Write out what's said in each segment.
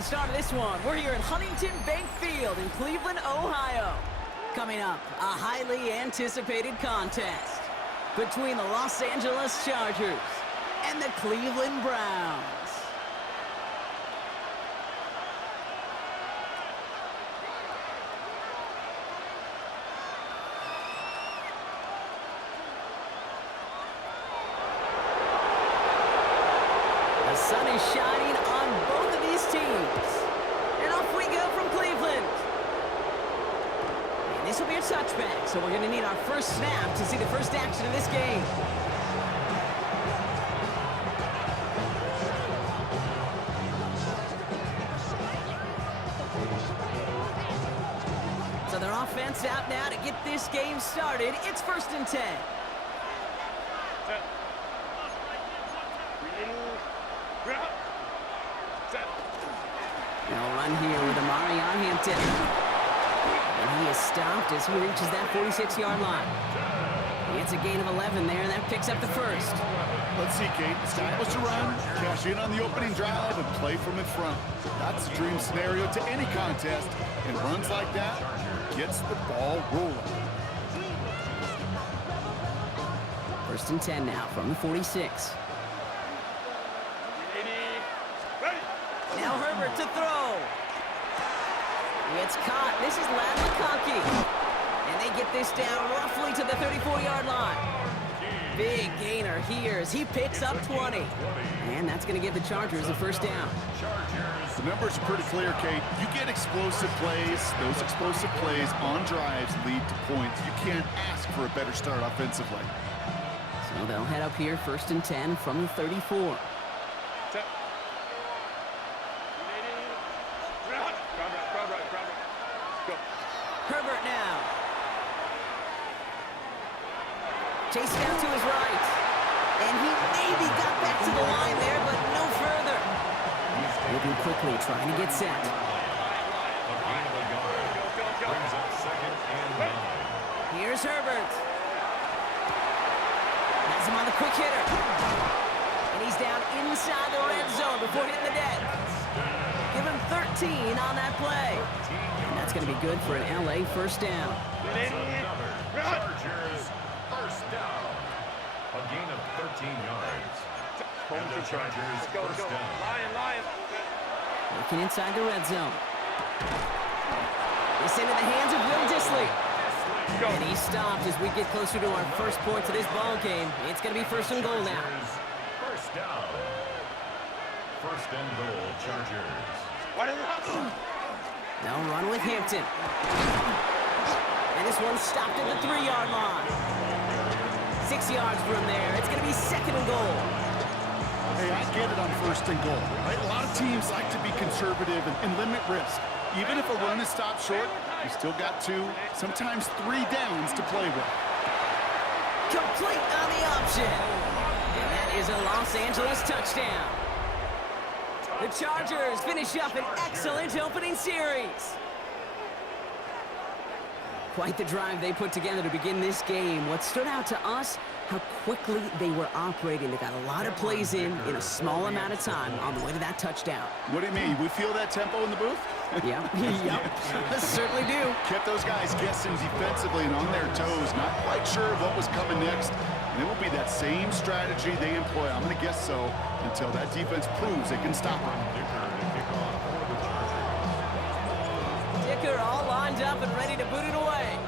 the start of this one. We're here at Huntington Bank Field in Cleveland, Ohio. Coming up, a highly anticipated contest between the Los Angeles Chargers and the Cleveland Browns. The sun is shining on both of these teams. And off we go from Cleveland. And this will be a touchback, so we're going to need our first snap to see the first action of this game. So their offense out now to get this game started. It's 1st and 10. They'll run here with Amari Hampton. And he is stopped as he reaches that 46-yard line. It's a gain of 11 there, and that picks up the first. Let's see, Kate. It's time was to run, cash in on the opening drive, and play from in front. That's the dream scenario to any contest, and runs like that gets the ball rolling. 1st and 10 now from the 46. Now Herbert to throw. It's caught. This is Lad McConkey. And they get this down roughly to the 34-yard line. Big gainer here as he picks up 20. And that's going to give the Chargers a first down. The numbers are pretty clear, Kate. You get explosive plays. Those explosive plays on drives lead to points. You can't ask for a better start offensively. So they'll head up here 1st and 10 from the 34. Herbert now. Chase down to his right. And he maybe got back to the line there, but no further. Moving quickly, trying to get set. Here's Herbert. Has him on the quick hitter. And he's down inside the red zone before hitting the deck. Give him 13 on that play. And that's going to be good for an LA first down. Chargers first down. A gain of 13 yards. And the Chargers first down. Looking inside the red zone. It's into the hands of Will Dissly. And he's stopped as we get closer to our first point to this ball game. It's going to be 1st and goal now. First down. 1st and goal, Chargers. They'll run with Hampton. And this one's stopped at the 3-yard line. 6 yards from there. It's going to be 2nd and goal. Hey, I get it on 1st and goal. Right? A lot of teams like to be conservative and limit risk. Even if a run is stopped short, you still got 2, sometimes 3 downs to play with. Complete on the option. And that is a Los Angeles touchdown. The Chargers finish up an excellent opening series. Quite the drive they put together to begin this game. What stood out to us, how quickly they were operating. They got a lot of plays in a small amount of time on the way to that touchdown. What do you mean? We feel that tempo in the booth? Yeah, yep, certainly do. Kept those guys guessing defensively and on their toes, not quite sure what was coming next. And it will be that same strategy they employ, I'm going to guess so, until that defense proves it can stop them. Dicker all lined up and ready to boot it away.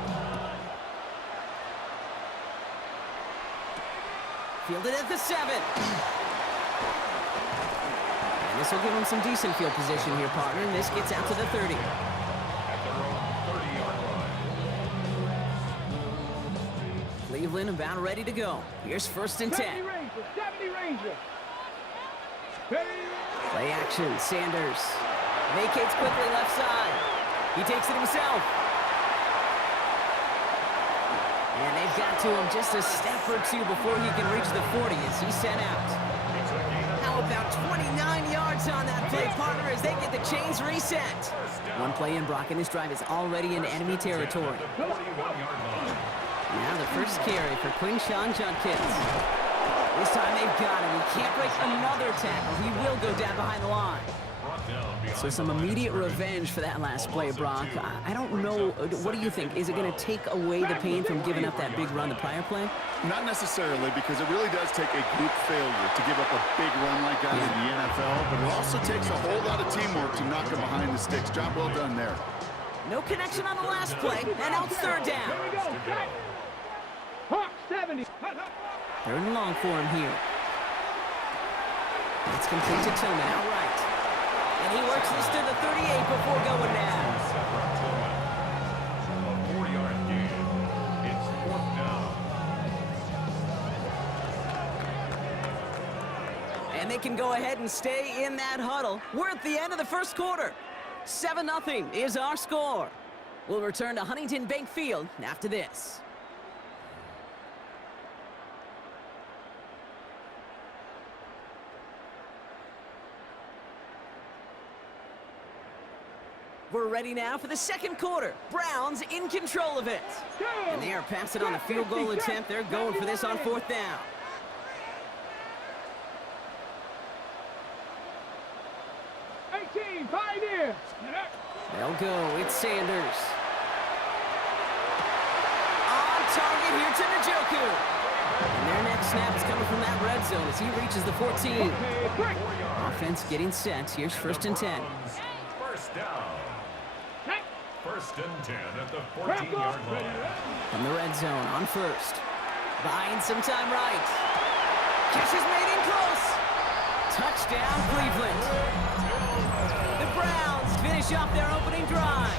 Fielded at the 7. And this will give him some decent field position here, partner. And this gets out to the 30. At their own 30-yard line. Cleveland about ready to go. Here's 1st and 10. 70 Ranger. Play action. Sanders vacates quickly left side. He takes it himself. And they've got to him just a step or 2 before he can reach the 40 as he's sent out. How about 29 yards on that play, partner, as they get the chains reset. One play in, Brock, and this drive is already in enemy territory. Now the first carry for Quinshawn Judkins. This time they've got him. He can't break another tackle. He will go down behind the line. Brought down So some immediate revenge for that last play, Brock. I don't know. What do you think? Is it going to take away the pain from giving up that big run the prior play? Not necessarily, because it really does take a group failure to give up a big run like that in the NFL, but it also takes a whole lot of teamwork to knock them behind the sticks. Job well done there. No connection on the last play, and now it's third down. 70. Third and long for him here. It's complete to Tillman outright. And he works this to the 38 before going down. A 4-yard gain. It's fourth down. And they can go ahead and stay in that huddle. We're at the end of the first quarter. 7-0 is our score. We'll return to Huntington Bank Field after this. We're ready now for the second quarter. Browns in control of it. And they are passing on the field goal attempt. They're going for this on fourth down. Pioneer. They'll go. It's Sanders. On target here to Njoku. And their next snap is coming from that red zone as he reaches the 14. Offense getting set. Here's first and 10. First down. First and 10 at the 14-yard line. From the red zone on first. Buying some time right. Catch is made in close. Touchdown, Cleveland. The Browns finish off their opening drive.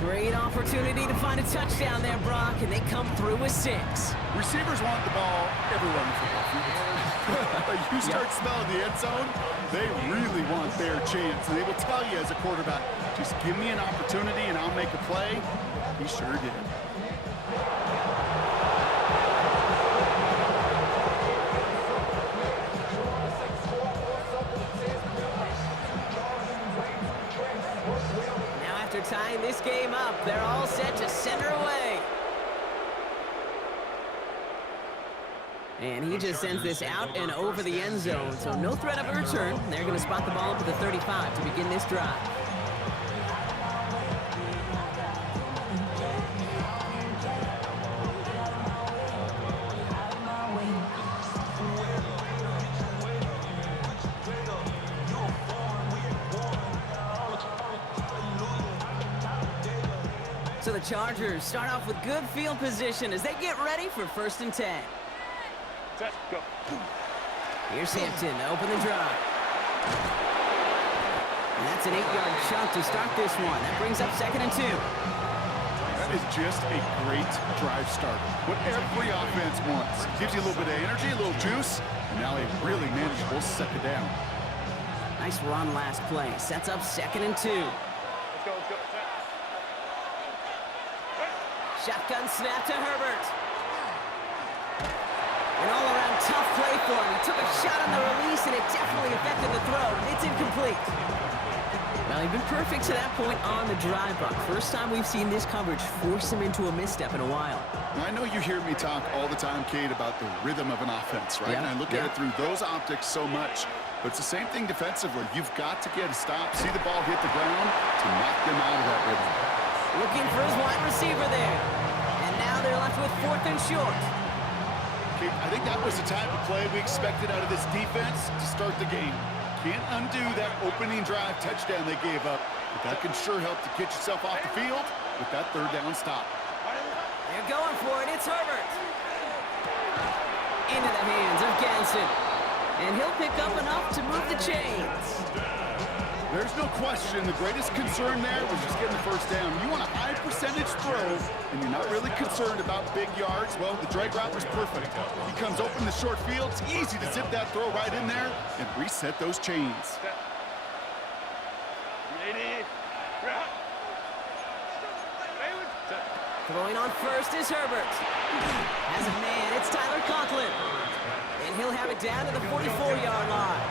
Great opportunity to find a touchdown there, Brock, and they come through with 6. Receivers want the ball everywhere in the football field. You start smelling the end zone, they really want their chance. And they will tell you as a quarterback, just give me an opportunity and I'll make a play. He sure did. Tying this game up, they're all set to center away. And he just sends this out and over the end zone, so no threat of a return. They're going to spot the ball up at the 35 to begin this drive. So the Chargers start off with good field position as they get ready for first and 10. Set, go. Here's Hampton to open the drive. And that's an 8-yard chunk to start this one. That brings up second and 2. That is just a great drive starter. What every offense wants. Gives you a little bit of energy, a little juice, and now a really manageable second down. Nice run last play. Sets up second and 2. Let's go, let's go. Set. Shotgun snap to Herbert. An all-around tough play for him. He took a shot on the release, and it definitely affected the throw. It's incomplete. Well, he's been perfect to that point on the drive, Buck. First time we've seen this coverage force him into a misstep in a while. Now, I know you hear me talk all the time, Kate, about the rhythm of an offense, right? Yeah, And I look at it through those optics so much. But it's the same thing defensively. You've got to get a stop, see the ball hit the ground to knock them out of that rhythm. Looking for his wide receiver there. And now they're left with fourth and short. Kate, I think that was the type of play we expected out of this defense to start the game. Can't undo that opening drive touchdown they gave up. But that can sure help to get yourself off the field with that third down stop. They're going for it. It's Herbert. Into the hands of Ganson. And he'll pick up enough to move the chains. There's no question the greatest concern there was just getting the first down. You want a high percentage throw, and you're not really concerned about big yards. Well, the drag route was perfect. He comes open the short field. It's easy to zip that throw right in there and reset those chains. Throwing on first is Herbert. As a man, it's Tyler Conklin. And he'll have it down to the 44-yard line.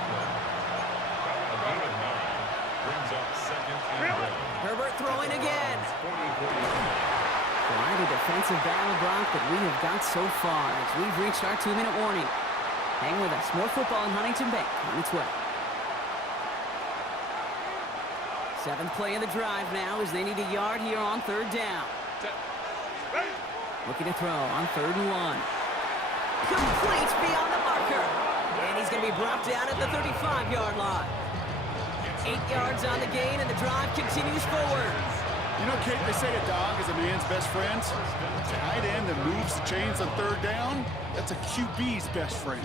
Herbert throwing again. Quite a defensive battle, Brock, that we have got so far as we've reached our 2-minute warning. Hang with us. More football in Huntington Bank on its way. Seventh play of the drive now as they need a yard here on third down. Looking to throw on 3rd and 1. Complete beyond the marker. And he's going to be brought down at the 35-yard line. 8 yards on the gain, and the drive continues forward. You know, Kate, they say a dog is a man's best friend. A tight end that moves the chains on 3rd down, that's a QB's best friend.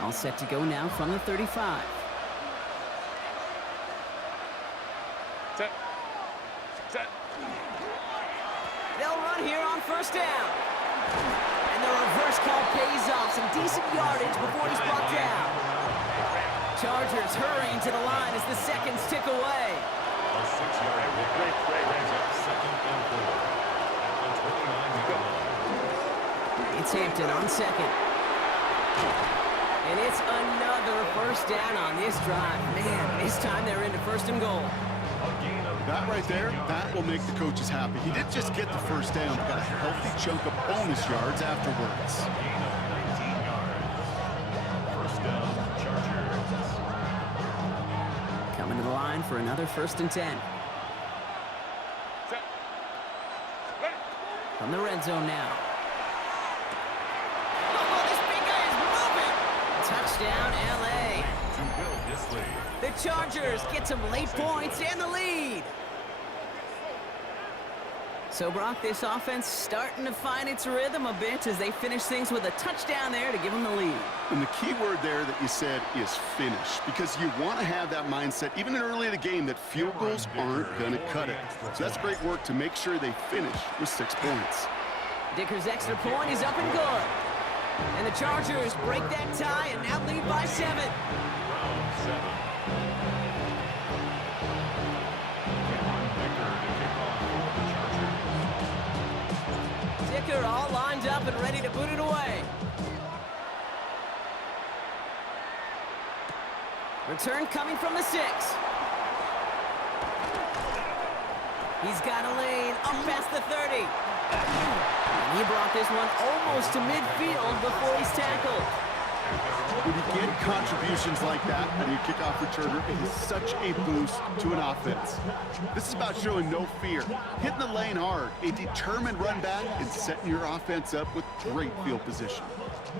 All set to go now from the 35. Set. Set. They'll run here on 1st down. And the reverse call pays off. Some decent yardage before he's brought down. Chargers hurrying to the line as the seconds tick away. A 6-yard pickup brings up 2nd and 4 at the 29-yard line. It's Hampton on 2nd. And it's another 1st down on this drive. Man, this time they're into 1st and goal. That right there, that will make the coaches happy. He didn't just get the 1st down, but got a healthy chunk of bonus yards afterwards. A gain of 19 yards. 1st down, Chargers. Coming to the line for another 1st and 10. Set. From the red zone now. Oh, this big guy is moving! Touchdown, L.A. To build this lead. The Chargers get some late points and the lead. So, Brock, this offense starting to find its rhythm a bit as they finish things with a touchdown there to give them the lead. And the key word there that you said is finish, because you want to have that mindset, even early in the game, that field goals aren't going to cut it. So that's great work to make sure they finish with 6 points. Dicker's extra point is up and good. And the Chargers break that tie and now lead by 7. Round 7. Dicker all lined up and ready to boot it away. Return coming from the 6. He's got a lane up past the 30. And he brought this one almost to midfield before he's tackled. When you get contributions like that out of your kickoff returner, it is such a boost to an offense. This is about showing no fear, hitting the lane hard, a determined run back, and setting your offense up with great field position.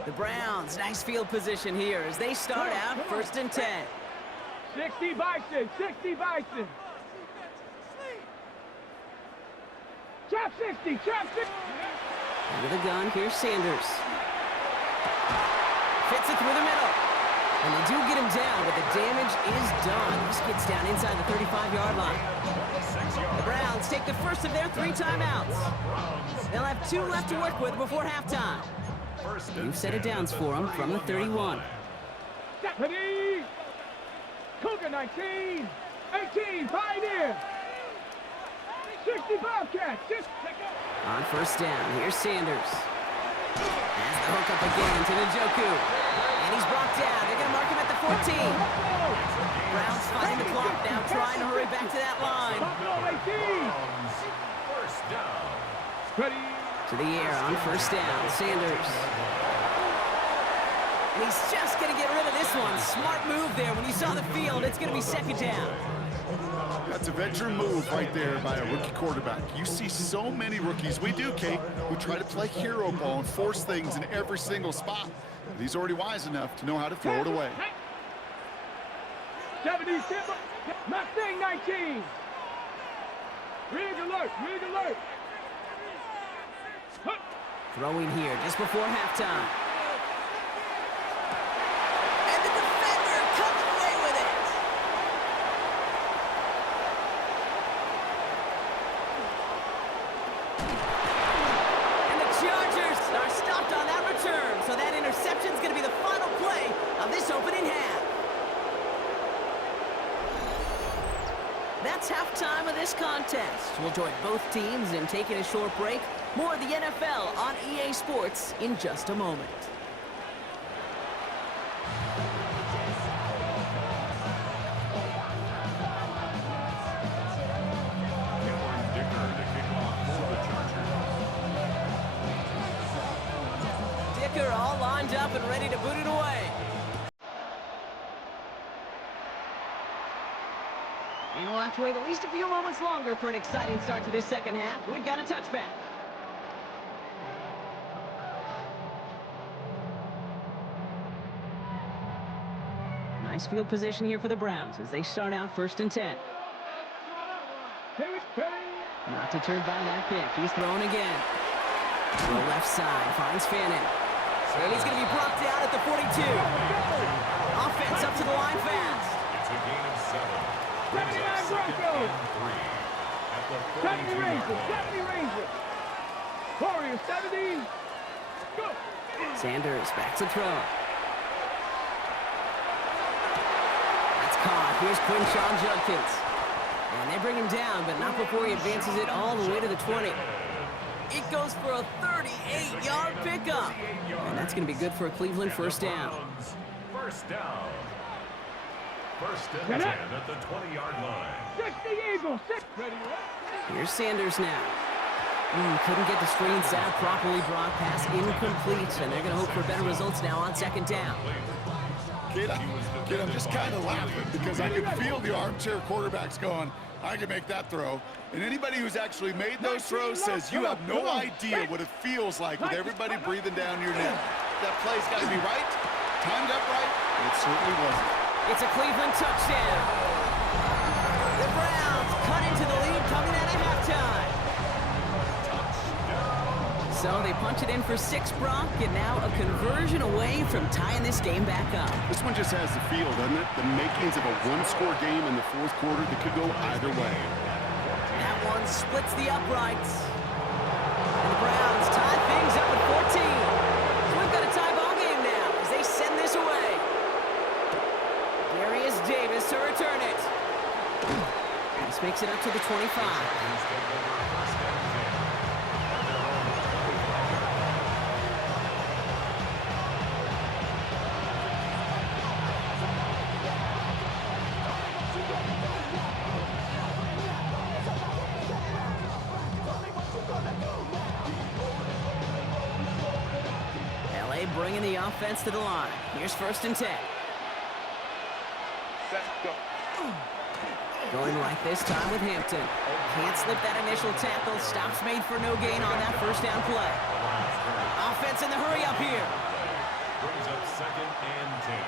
The Browns, nice field position here as they start out 1st and 10. 60 Bison. 60 Bison. Trap 60. Trap 60. Under the gun, here's Sanders. Fits it through the middle. And they do get him down, but the damage is done. This gets down inside the 35-yard line. The Browns take the first of their 3 timeouts. They'll have 2 left to work with before halftime. New set of downs for them from the 31. Deputy. Cougar 19. 18. Pioneer. 60 Bobcats. On 1st down, here's Sanders. Has the hook up again to Njoku. And he's brought down. They're going to mark him at the 14. Browns fighting the clock now, trying to hurry back to that line. 1st down. Ready. To the air on 1st down, Sanders. And he's just going to get rid of this one. Smart move there. When you saw the field, it's going to be 2nd down. That's a veteran move right there by a rookie quarterback. You see so many rookies, we do, Kate, who try to play hero ball and force things in every single spot. But he's already wise enough to know how to throw it away. 70 Mustang 19. Rig alert. Rig alert. Throwing here just before halftime. And the defender comes away with it. And the Chargers are stopped on that return. So that interception is going to be the final play of this opening half. That's halftime of this contest. We'll join both teams in taking a short break. More of the NFL on EA Sports in just a moment. Dicker all lined up and ready to boot it away. And we'll have to wait at least a few moments longer for an exciting start to this second half. We've got a touchback. Nice field position here for the Browns as they start out 1st and 10. Not deterred by that pick. He's throwing again. To the left side, finds Fannin. And he's going to be brought down at the 42. Offense up to the line fast. It's a gain of 7. Brings up 2nd and 3 at the 70 42-yard Rangers, line. 70 Rangers. Warriors, 70. Go. Sanders back to throw. That's caught. Here's Quinshawn Judkins. And they bring him down, but not before he advances it all the way to the 20. It goes for a 38-yard pickup. And that's going to be good for a Cleveland first down. First down. 1st and 10 at the 20-yard line. 60 Eagles, 6. Ready, Here's Sanders now. Couldn't get the screens down properly. Brock pass incomplete, and they're going to hope for better results now on 2nd down. Kid, I'm just kind of laughing because I can feel the armchair quarterbacks going, I can make that throw. And anybody who's actually made those throws says you have no idea what it feels like with everybody breathing down your neck. That play's got to be right, timed up right, and it certainly wasn't. It's a Cleveland touchdown. The Browns cut into the lead coming out of halftime. So they punch it in for 6, Brock, and now a conversion away from tying this game back up. This one just has the feel, doesn't it? The makings of a one-score game in the 4th quarter that could go either way. That one splits the uprights. And the Browns tie things up at 14. So we've got a tie ball game now as they send this away. Darius Davis to return it. This makes it up to the 25. Bringing the offense to the line. Here's 1st and 10. Going right this time with Hampton. Can't slip that initial tackle. Stops made for no gain on that 1st down play. Offense in the hurry up here. Brings up 2nd and 10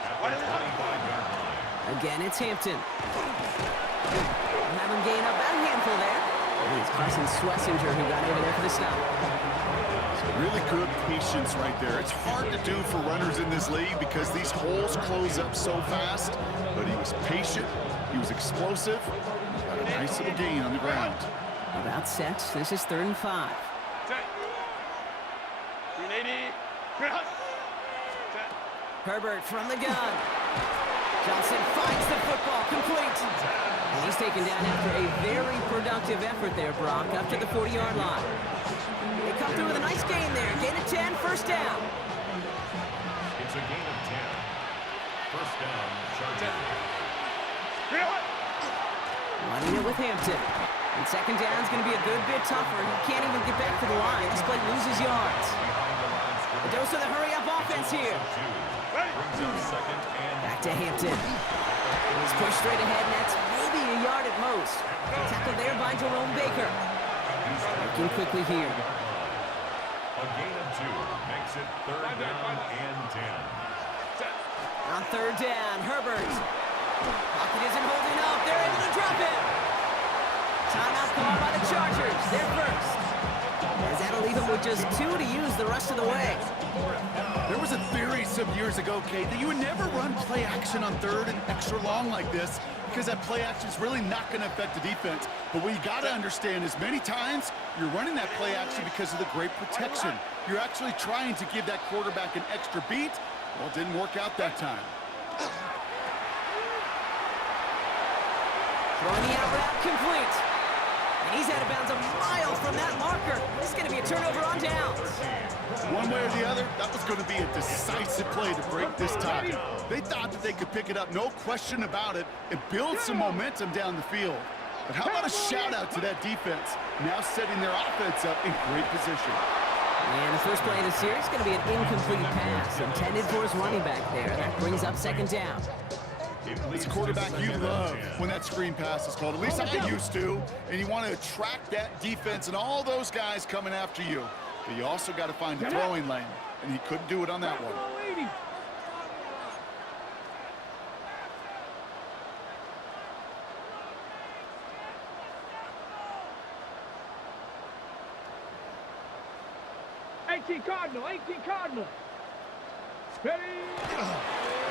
at the 25-yard line. Again, it's Hampton. Have him gain up that handful there. And it's Carson Swessinger who got over there for the stop. Really good patience right there. It's hard to do for runners in this league because these holes close up so fast, but he was patient, he was explosive, got a nice little gain on the ground. About set. This is 3rd and 5. Herbert from the gun. Johnson finds the football, complete. And he's taken down after a very productive effort there, Brock, up to the 40-yard line. They come through with a nice gain there. Gain of 10, 1st down. It's a gain of 10. 1st down, Chargers. Running it with Hampton. And 2nd down is going to be a good bit tougher. He can't even get back to the line. This play loses yards. A dose of the hurry-up offense here. Brings up 2nd and Back to Hampton. He's pushed straight ahead, and that's maybe a yard at most. Tackled there by Jerome Baker. Working quickly here. a gain of 2 makes it 3rd down and 10. On 3rd down, Herbert. Pocket isn't holding up. They're able to drop it. Timeout called by the Chargers. They're first. As that'll leave them with just 2 to use the rest of the way. There was a theory some years ago, Kate, that you would never run play action on 3rd and extra long like this because that play action is really not going to affect the defense. But what you got to understand is many times you're running that play action because of the great protection. You're actually trying to give that quarterback an extra beat. Well, it didn't work out that time. Throwing the out route complete. And he's out of bounds a mile from that marker. This is going to be a turnover on downs. One way or the other, that was going to be a decisive play to break this tie. They thought that they could pick it up, no question about it, and build some momentum down the field. But how about a shout-out to that defense, now setting their offense up in great position. And the first play of the series is going to be an incomplete pass intended for his running back there. That brings up 2nd down. It's a quarterback you love when that screen pass is called. At least I used to. And you want to attract that defense and all those guys coming after you. But you also got to find a throwing lane. And he couldn't do it on that one. 18 Cardinal, 18 Cardinal. Ready?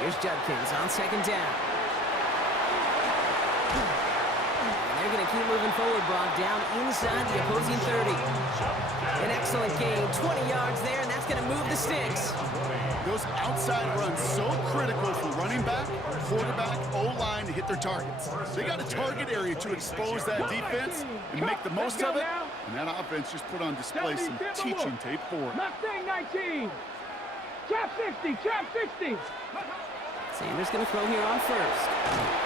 Here's Judkins on second down. And they're going to keep moving forward, Brock, down inside the opposing 30. An excellent gain, 20 yards there, and that's going to move the sticks. Those outside runs so critical for running back, quarterback, O-line to hit their targets. They got a target area to expose that defense and make the most of it. And that offense just put on display some teaching tape for it. Mustang 19. Trap 60, trap 60. Sanders going to throw here on first.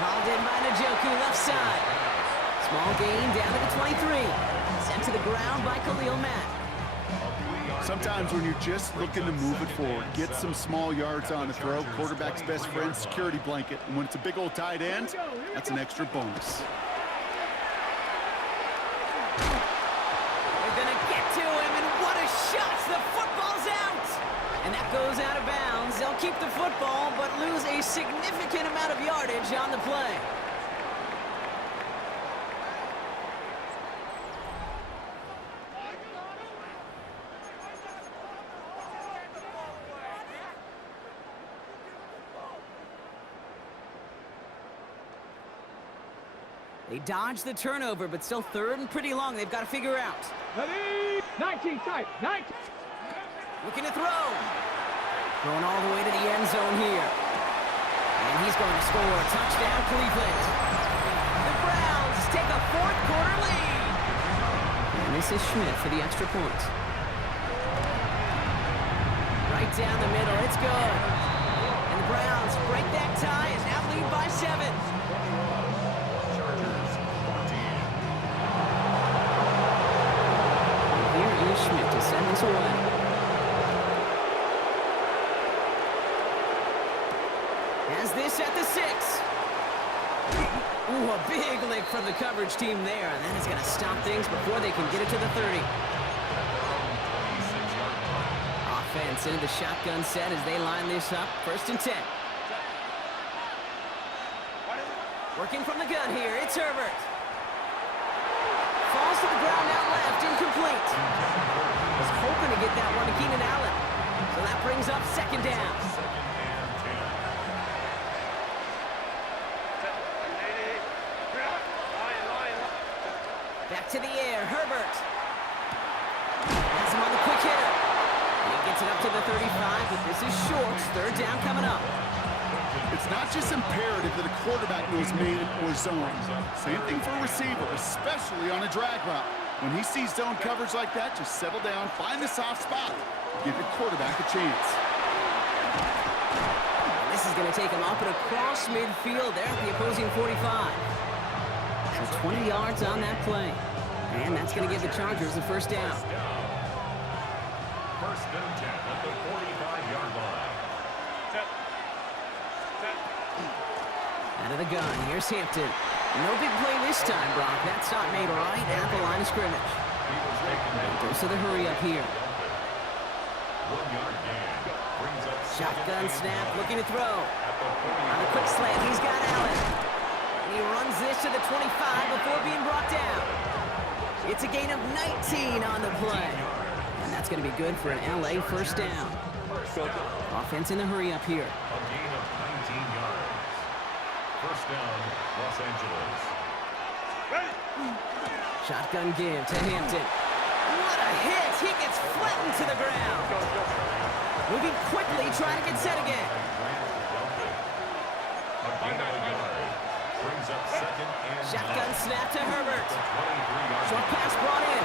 Hauled in by Njoku, left side. Small gain down to the 23. Sent to the ground by Khalil Mack. Sometimes when you're just looking to move it forward, get some small yards on the throw, quarterback's best friend, security blanket. And when it's a big old tight end, that's an extra bonus. They're going to get to him, and what a shot! The football's out! And that goes out of bounds. They'll keep the football, but lose a significant amount of yardage on the play. They dodge the turnover, but still third and pretty long. They've got to figure out. Ready? 19 tight, 19. Looking to throw. Throwing all the way to the end zone here. And he's going to score. Touchdown, Cleveland. The Browns take a fourth quarter lead. And this is Schmidt for the extra point. Right down the middle. It's good. And the Browns break that tie and now lead by 7. Schmidt to send this away. Has this at the 6. Ooh, a big lick from the coverage team there, and that is going to stop things before they can get it to the 30. Offense into the shotgun set as they line this up. 1st and 10. Working from the gun here, it's Herbert. Falls to the ground out left, incomplete. Was hoping to get that one to Keenan Allen. So that brings up 2nd down. Back to the air, Herbert. Has him on the quick hitter. And he gets it up to the 35, but this is short. 3rd down coming up. It's not just imperative that a quarterback knows man or zone. Same thing for a receiver, especially on a drag route. When he sees zone coverage like that, just settle down, find the soft spot, give your quarterback a chance. And this is going to take him up and across midfield there at the opposing 45. So 20 yards on that play. And that's going to give the Chargers the 1st down. 1st and 10 at the 45-yard line. Out of the gun, here's Hampton. No big play this time, Brock. That stop made right at the line of scrimmage. Goes to the hurry up here. 1-yard gain. Brings up Shotgun snap, looking to throw. On a quick slant, he's got Allen. And he runs this to the 25 before being brought down. It's a gain of 19 on the play. And that's going to be good for an LA 1st down. Offense in the hurry up here. A gain of 19 yards. 1st down, Los Angeles. Shotgun give to Hampton. What a hit! He gets flattened to the ground. Moving quickly, trying to get set again. A gain of a yard. Brings up 2nd and Shotgun 9. snap to Herbert. 23-yard Short pass brought in.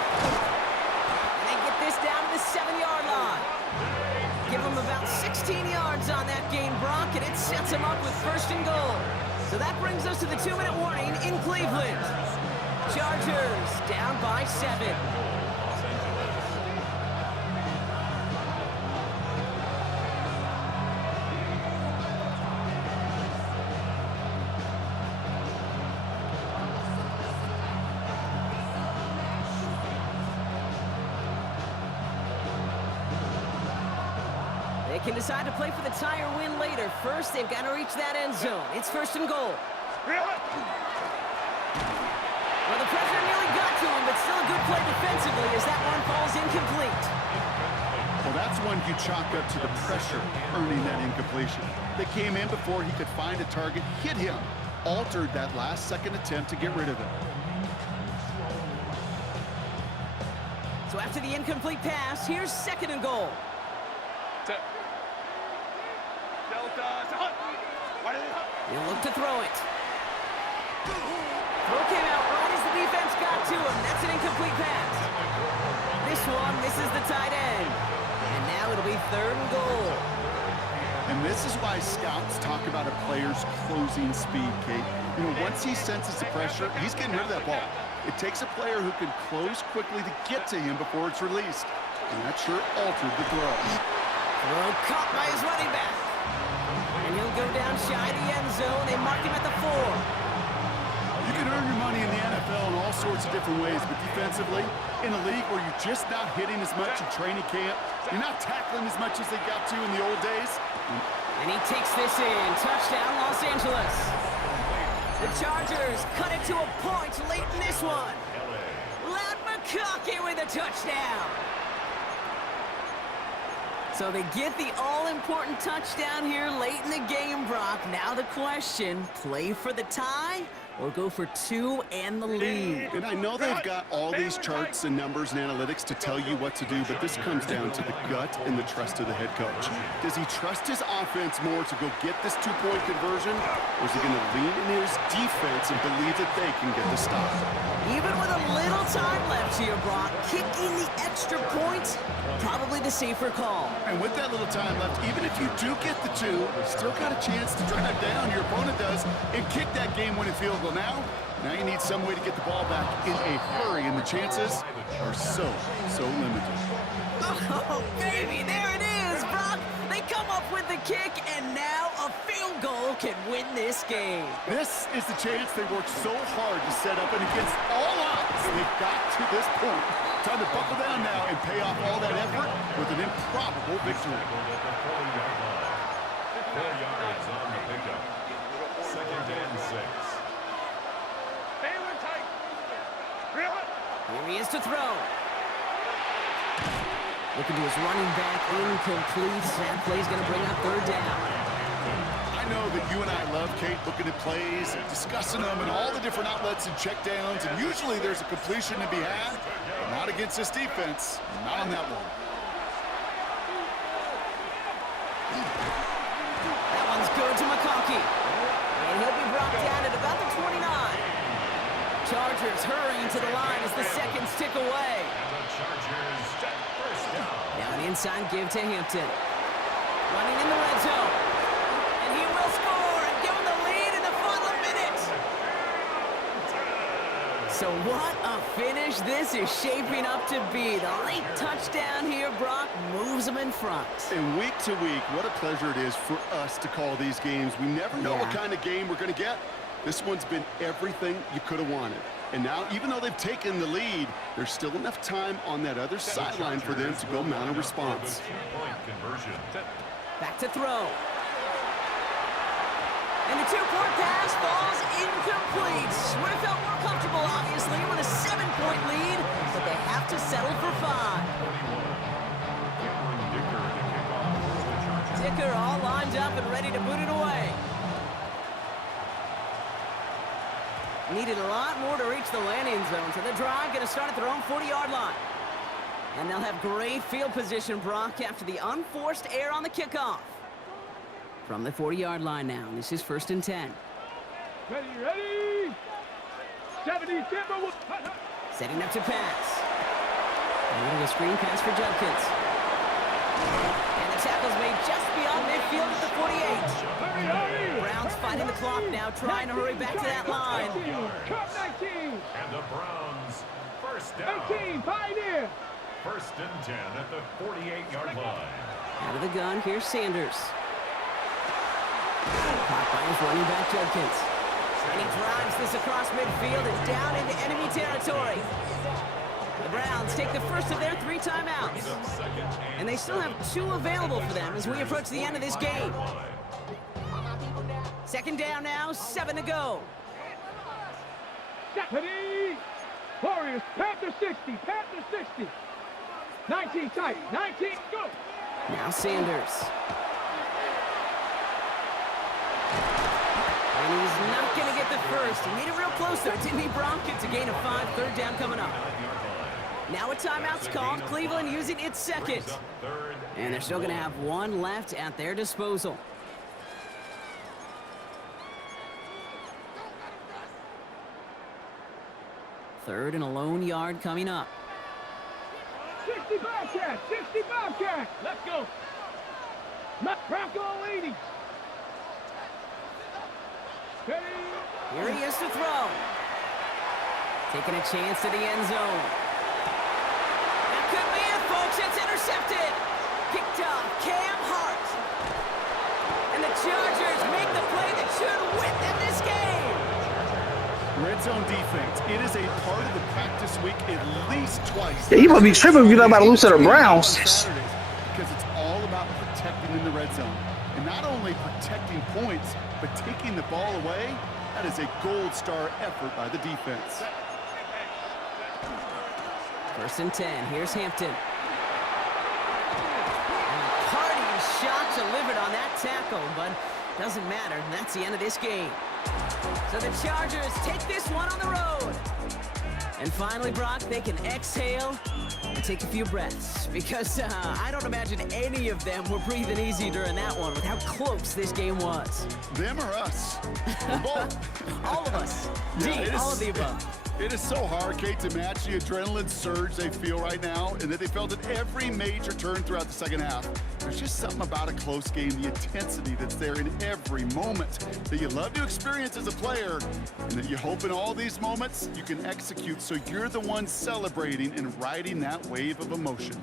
And they get this down to the 7-yard line. Give them about 16 yards on that gain, Brock, and it sets them up with 1st and goal. So that brings us to the 2-minute warning in Cleveland. Chargers down by 7. Los Angeles. can decide to play for the tie or win later. First, they've got to reach that end zone. It's first and goal. Well, the pressure nearly got to him, but still a good play defensively as that one falls incomplete. Well, that's one you chalk up to the pressure earning that incompletion. They came in before he could find a target, hit him, altered that last-second attempt to get rid of it. So after the incomplete pass, here's second and goal. He'll look to throw it. Throw came out right as the defense got to him. That's an incomplete pass. This one misses the tight end. And now it'll be third and goal. And this is why scouts talk about a player's closing speed, Kate. You know, once he senses the pressure, he's getting rid of that ball. It takes a player who can close quickly to get to him before it's released. And that sure altered the throw. Throw caught by his running back. And he'll go down shy of the end zone. They mark him at the 4. You can earn your money in the NFL in all sorts of different ways, but defensively, in a league where you're just not hitting as much in training camp, you're not tackling as much as they got to in the old days. And he takes this in. Touchdown, Los Angeles. The Chargers cut it to a point late in this one. Loud McConkey with a touchdown. So they get the all-important touchdown here late in the game, Brock. Now the question, play for the tie or go for 2 and the lead? And I know they've got all these charts and numbers and analytics to tell you what to do, but this comes down to the gut and the trust of the head coach. Does he trust his offense more to go get this 2-point conversion, or is he going to lean into his defense and believe that they can get the stop? Even with a little time left here, Brock, kicking the extra points, probably the safer call. And with that little time left, even if you do get the 2, you still got a chance to drive down, your opponent does, and kick that game-winning field goal. Now you need some way to get the ball back in a hurry, and the chances are so limited. Oh, baby, there it is, Brock. They come up with the kick, and now a field goal can win this game. This is the chance they worked so hard to set up, and against all odds, they got to this point. Time to buckle down now and pay off all that effort with an improbable victory. 4 yards on the pickup. Second and 6. Here he is to throw. Looking to his running back, incomplete. That play's going to bring up third down. I know that you and I love, Kate, looking at plays and discussing them and all the different outlets and checkdowns, and usually there's a completion to be had. Not against this defense. Not on that one. That one's good to McConkey. And he'll be brought down at about the 29. Chargers hurrying to the line as the seconds tick away. Now an inside give to Hampton. Running in the red zone. And he will score and give him the lead in the final minute. So what a finish this is shaping up to be. The late touchdown here, Brock, moves them in front. And week to week, what a pleasure it is for us to call these games. We never know what kind of game we're going to get. This one's been everything you could have wanted. And now, even though they've taken the lead, there's still enough time on that other sideline for them to go mount a response. Back to throw. And the 2-point pass falls incomplete. Would have felt more comfortable, obviously, with a 7-point lead, but they have to settle for 5. Dicker all lined up and ready to boot it away. Needed a lot more to reach the landing zone, so the drive going to start at their own 40-yard line. And they'll have great field position, Brock, after the unforced error on the kickoff. From the 40-yard line now, this is first and 10. Ready? 70, Setting up to pass. A little screen pass for Judkins. And the tackle's made just beyond midfield at the 48. Browns fighting the clock now, trying to hurry back to that line. 19. And the Browns, first down. 18, pioneer. First and 10 at the 48-yard line. Out of the gun, here's Sanders. Caught by his running back, Judkins. And he drives this across midfield and down into enemy territory. The Browns take the first of their 3 timeouts. And they still have 2 available for them as we approach the end of this game. Second down now, 7 to go. Ready? Warriors, Panther 60, Panther 60. 19 tight, 19, go. Now Sanders. And he's not going to get the first. He made it real close there. Didn't he, Bronk? It's a gain of 5, third down coming up. Now a timeout's called. Cleveland using its second. And they're still going to have 1 left at their disposal. Third and a lone yard coming up. 60 Bobcats, 60 Bobcats. Let's go. Not Bronco 80. Ready? Here he is to throw. Taking a chance to the end zone. That could be it, folks. It's intercepted. Picked off Cam Hart. And the Chargers make the play that should win them this game. Red zone defense. It is a part of the practice week at least twice. Yeah, you must be tripping if you're not about to lose to the Browns. Saturdays, because it's all about protecting in the red zone. And not only protecting points, but taking the ball away. That is a gold star effort by the defense. First and 10. Here's Hampton. And a parting shot delivered on that tackle, but doesn't matter. That's the end of this game. So the Chargers take this one on the road. And finally, Brock, they can exhale and take a few breaths. Because I don't imagine any of them were breathing easy during that one with how close this game was. Them or us? Both. All of us. Yeah, All of the above. It is so hard, Kate, to match the adrenaline surge they feel right now and that they felt at every major turn throughout the second half. There's just something about a close game, the intensity that's there in every moment that you love to experience as a player, and that you hope in all these moments you can execute so you're the one celebrating and riding that wave of emotion.